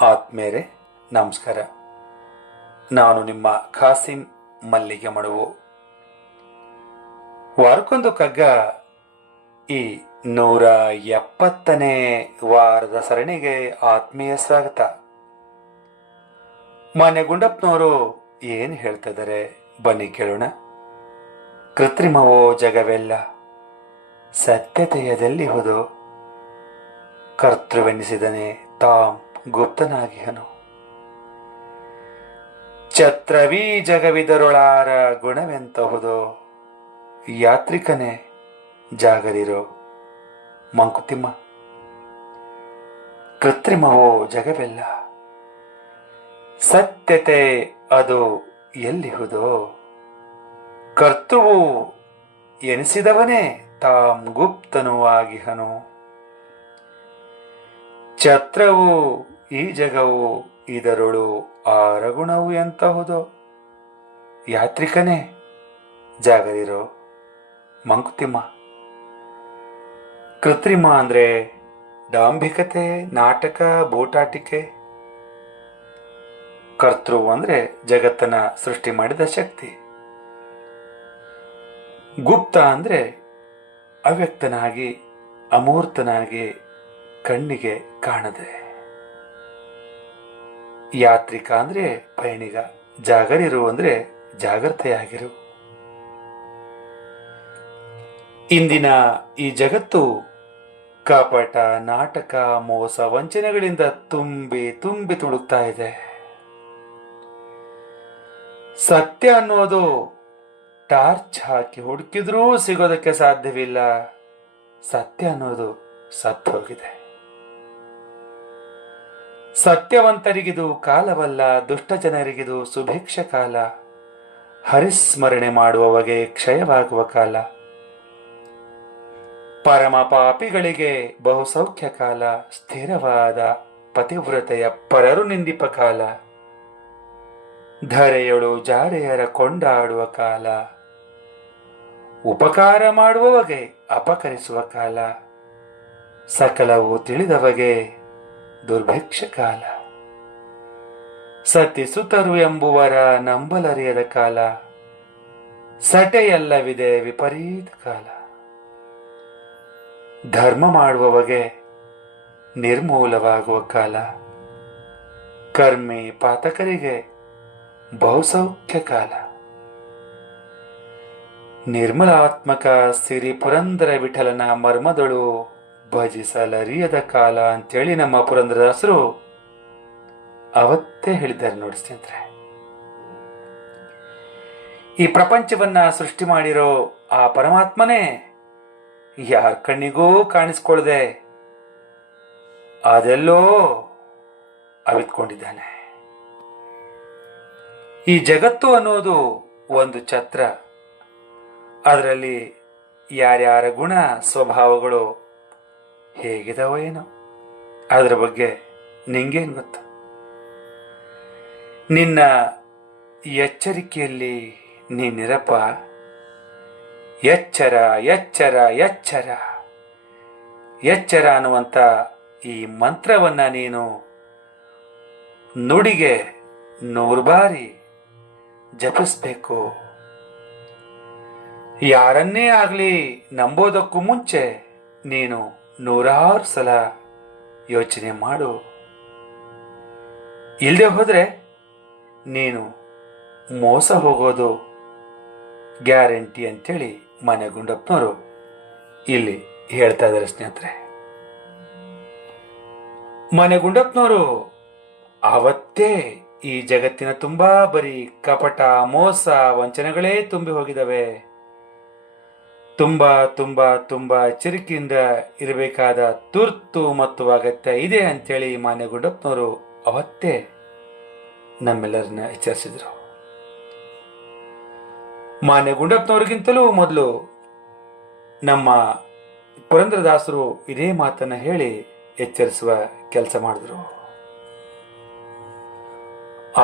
ಆತ್ಮೇರೆ ನಮಸ್ಕಾರ. ನಾನು ನಿಮ್ಮ ಖಾಸಿಂ ಮಲ್ಲಿಗೆ ಮಡುವು. ವಾರಕ್ಕೊಂದು ಕಗ್ಗ ಈ 170ನೇ ವಾರದ ಸರಣಿಗೆ ಆತ್ಮೀಯ ಸ್ವಾಗತ. ಮಾನ್ಯ ಗುಂಡಪ್ಪನವರು ಏನು ಹೇಳ್ತಿದ್ದಾರೆ ಬನ್ನಿ ಕೇಳೋಣ. ಕೃತ್ರಿಮವೋ ಜಗವೆಲ್ಲ, ಸತ್ಯತೆಯದೆಲ್ಲಿಹುದು, ಕರ್ತೃವೆನಿಸಿದನೆ ತಾಂ ಗುಪ್ತನಾಗಿಹನು. ಛತ್ರವೀ ಜಗವಿದರೊಳಾರ ಗುಣವೆಂತಹುದೋ, ಯಾತ್ರಿಕನೇ ಜಾಗರಿರೋ ಮಂಕುತಿಮ್ಮ. ಕೃತ್ರಿಮವೋ ಜಗವೆಲ್ಲ, ಸತ್ಯತೆ ಅದು ಎಲ್ಲಿಹುದೋ, ಕರ್ತೃವು ಎನಿಸಿದವನೇ ತಾಂ ಗುಪ್ತನೂ ಆಗಿಹನು. ಛತ್ರವು ಈ ಜಗವು ಇದರೊಳು ಆರಗುಣವು ಎಂತಹುದೋ, ಯಾತ್ರಿಕನೇ ಜಾಗರಿರೋ ಮಂಕುತಿಮ್ಮ. ಕೃತ್ರಿಮ ಅಂದ್ರೆ ಡಾಂಭಿಕತೆ, ನಾಟಕ, ಬೂಟಾಟಿಕೆ. ಕರ್ತೃ ಅಂದ್ರೆ ಜಗತ್ತನ್ನ ಸೃಷ್ಟಿ ಮಾಡಿದ ಶಕ್ತಿ. ಗುಪ್ತ ಅಂದ್ರೆ ಅವ್ಯಕ್ತನಾಗಿ, ಅಮೂರ್ತನಾಗಿ, ಕಣ್ಣಿಗೆ ಕಾಣದೆ. ಯಾತ್ರಿಕ ಅಂದ್ರೆ ಪಯಣಿಗ. ಜಾಗರಿರು ಅಂದ್ರೆ ಜಾಗೃತೆಯಾಗಿರು. ಇಂದಿನ ಈ ಜಗತ್ತು ಕಪಟ, ನಾಟಕ, ಮೋಸ, ವಂಚನೆಗಳಿಂದ ತುಂಬಿ ತುಂಬಿ ತುಳುಕ್ತಾ ಇದೆ. ಸತ್ಯ ಅನ್ನೋದು ಟಾರ್ಚ್ ಹಾಕಿ ಹುಡುಕಿದ್ರೂ ಸಿಗೋದಕ್ಕೆ ಸಾಧ್ಯವಿಲ್ಲ. ಸತ್ಯ ಅನ್ನೋದು ಸತ್ತು ಹೋಗಿದೆ. ಸತ್ಯವಂತರಿಗಿದು ಕಾಲವಲ್ಲ, ದುಷ್ಟ ಜನರಿಗಿದು ಸುಭಿಕ್ಷ ಕಾಲ. ಹರಿಸ್ಮರಣೆ ಮಾಡುವವಗೆ ಕ್ಷಯವಾಗುವ ಕಾಲ. ಪರಮ ಪಾಪಿಗಳಿಗೆ ಬಹುಸೌಖ್ಯ ಕಾಲ. ಸ್ಥಿರವಾದ ಪತಿವ್ರತೆಯ ಪರರು ನಿಂದಿಪ ಕಾಲ. ಧರೆಯೊಳು ಜಾರೆಯರ ಕೊಂಡಾಡುವ ಕಾಲ. ಉಪಕಾರ ಮಾಡುವವಗೆ ಅಪಕರಿಸುವ ಕಾಲ. ಸಕಲವು ತಿಳಿದವಗೆ ದುರ್ಭಿಕ್ಷ ಕಾಲ. ಸತಿಸುತರು ಎಂಬುವರ ನಂಬಲರಿಯದ ಕಾಲ. ಸಟೆಯಲ್ಲವಿದೆ ವಿಪರೀತ ಕಾಲ. ಧರ್ಮ ಮಾಡುವವಗೆ ನಿರ್ಮೂಲವಾಗುವ ಕಾಲ. ಕರ್ಮಿ ಪಾತಕರಿಗೆ ಬಹುಸೌಖ್ಯ ಕಾಲ. ನಿರ್ಮಲಾತ್ಮಕ ಸಿರಿ ಪುರಂದರ ವಿಠಲನ ಮರ್ಮದೊಳು ಭಜಿಸಲರಿಯದ ಕಾಲ ಅಂತೇಳಿ ನಮ್ಮ ಪುರಂದರದಾಸರು ಅವತ್ತೇ ಹೇಳಿದ್ದಾರೆ. ನೋಡಿ ಸ್ನೇಹಿತರೆ, ಈ ಪ್ರಪಂಚವನ್ನ ಸೃಷ್ಟಿ ಮಾಡಿರೋ ಆ ಪರಮಾತ್ಮನೇ ಯಾರ ಕಣ್ಣಿಗೂ ಕಾಣಿಸ್ಕೊಳ್ಳದೆ ಅದೆಲ್ಲೋ ಅವಿತ್ಕೊಂಡಿದ್ದಾನೆ. ಈ ಜಗತ್ತು ಅನ್ನೋದು ಒಂದು ಛತ್ರ. ಅದರಲ್ಲಿ ಯಾರ್ಯಾರ ಗುಣ ಸ್ವಭಾವಗಳು ಹೇಗಿದಾವೋ ಏನೋ, ಅದರ ಬಗ್ಗೆ ನಿಂಗೇನು ಗೊತ್ತು? ನಿನ್ನ ಎಚ್ಚರಿಕೆಯಲ್ಲಿ ನೀನಿರಪ್ಪ. ಎಚ್ಚರ ಎಚ್ಚರ ಎಚ್ಚರ ಎಚ್ಚರ ಅನ್ನುವಂಥ ಈ ಮಂತ್ರವನ್ನ ನೀನು ನುಡಿಗೆ 100 ಬಾರಿ ಜಪಿಸ್ಬೇಕು. ಯಾರನ್ನೇ ಆಗಲಿ ನಂಬೋದಕ್ಕೂ ಮುಂಚೆ ನೀನು 100 ಸಲ ಯೋಚನೆ ಮಾಡು. ಇಲ್ಲದೆ ಹೋದ್ರೆ ನೀನು ಮೋಸ ಹೋಗೋದು ಗ್ಯಾರಂಟಿ ಅಂತೇಳಿ ಮನೆ ಗುಂಡಪ್ಪನವರು ಇಲ್ಲಿ ಹೇಳ್ತಾ ಇದ್ದಾರೆ ಸ್ನೇಹಿತರೆ. ಮನೆ ಗುಂಡಪ್ಪನವರು ಅವತ್ತೇ ಈ ಜಗತ್ತಿನ ತುಂಬಾ ಬರೀ ಕಪಟ, ಮೋಸ, ವಂಚನೆಗಳೇ ತುಂಬಿ ಹೋಗಿದವೆ. ತುಂಬಾ ತುಂಬಾ ತುಂಬಾ ಎಚ್ಚರಿಕೆಯಿಂದ ಇರಬೇಕಾದ ತುರ್ತು ಮತ್ತು ಅಗತ್ಯ ಇದೆ ಅಂತೇಳಿ ಮಾನ್ಯ ಗುಂಡಪ್ಪನವರು ಅವತ್ತೇ ನಮ್ಮೆಲ್ಲರನ್ನ ಎಚ್ಚರಿಸಿದ್ರು. ಮಾನ್ಯ ಗುಂಡಪ್ಪನವ್ರಿಗಿಂತಲೂ ಮೊದಲು ನಮ್ಮ ಪುರಂದರದಾಸರು ಇದೇ ಮಾತನ್ನ ಹೇಳಿ ಎಚ್ಚರಿಸುವ ಕೆಲಸ ಮಾಡಿದ್ರು.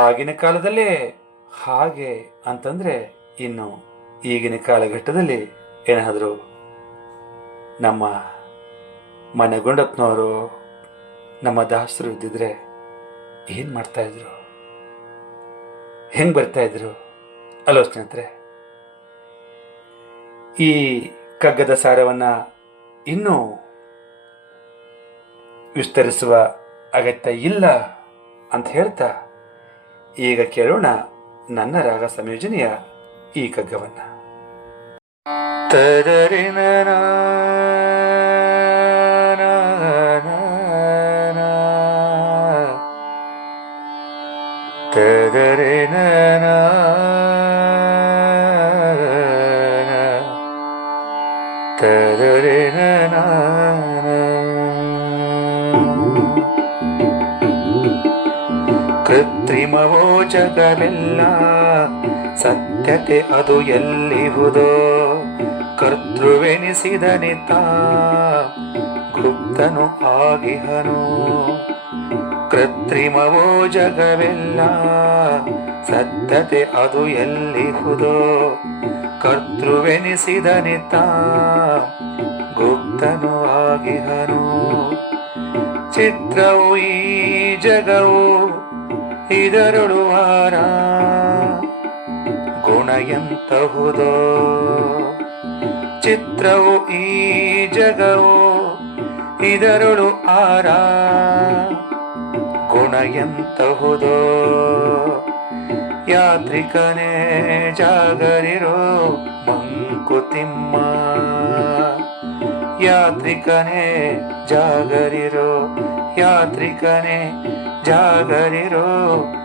ಆಗಿನ ಕಾಲದಲ್ಲೇ ಹಾಗೆ ಅಂತಂದ್ರೆ ಇನ್ನು ಈಗಿನ ಕಾಲಘಟ್ಟದಲ್ಲಿ ಏನಾದರೂ ನಮ್ಮ ಮನೆ ಗುಂಡಪ್ಪನವರು ನಮ್ಮ ದಾಸರು ಇದ್ದಿದ್ರೆ ಏನು ಮಾಡ್ತಾ ಇದ್ರು, ಹೆಂಗೆ ಬರ್ತಾ ಇದ್ರು ಅಲ್ಲೋ ಸ್ನೇಹಿತರೆ. ಈ ಕಗ್ಗದ ಸಾರವನ್ನು ಇನ್ನೂ ವಿಸ್ತರಿಸುವ ಅಗತ್ಯ ಇಲ್ಲ ಅಂತ ಹೇಳ್ತಾ ಈಗ ಕೇಳೋಣ ನನ್ನ ರಾಗ ಸಂಯೋಜನೆಯ ಈ ಕಗ್ಗವನ್ನ. ತದರಿನ ತದರಿನ ತದರಿನ ಕೃತ್ರಿಮವೋ ಜಗವೆಲ್ಲ, ಸತ್ಯತೆ ಅದು ಎಲ್ಲಿಹುದೋ, ಕರ್ತೃವೆನಿಸಿದನಿತ ಗುಪ್ತನು ಆಗಿಹನು. ಕೃತ್ರಿಮವೋ ಜಗವೆಲ್ಲ, ಸತ್ಯತೆ ಅದು ಎಲ್ಲಿಹುದೋ, ಕರ್ತೃವೆನಿಸಿದನಿತ ಗುಪ್ತನು ಆಗಿಹನು. ಚಿತ್ರವು ಈ ಜಗವು ಇದರೊಳು ವಾರ, ಗುಣ ಎಂತಹುದೋ. ಚಿತ್ರವು ಈ ಜಗವು ಇದರೊಳು ಆರ, ಗುಣ ಎಂತಹುದೋ. ಯಾತ್ರಿಕನೇ ಜಾಗರಿರೋ ಮಂಕುತಿಮ್ಮ, ಯಾತ್ರಿಕನೇ ಜಾಗರಿರೋ, ಯಾತ್ರಿಕನೇ ಜಾಗರಿರೋ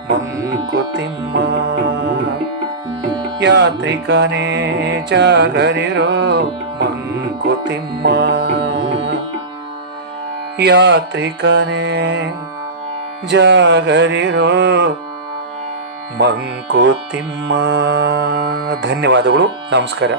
ಮಂಕುತಿಮ್ಮ. ಯಾತ್ರಿಕನೇ ಜಾಗರಿರೋ ಮಂಕುತಿಮ್ಮ, ಯಾತ್ರಿಕನೇ ಜಾಗರಿರೋ ಮಂಕುತಿಮ್ಮ. ಧನ್ಯವಾದಗಳು, ನಮಸ್ಕಾರ.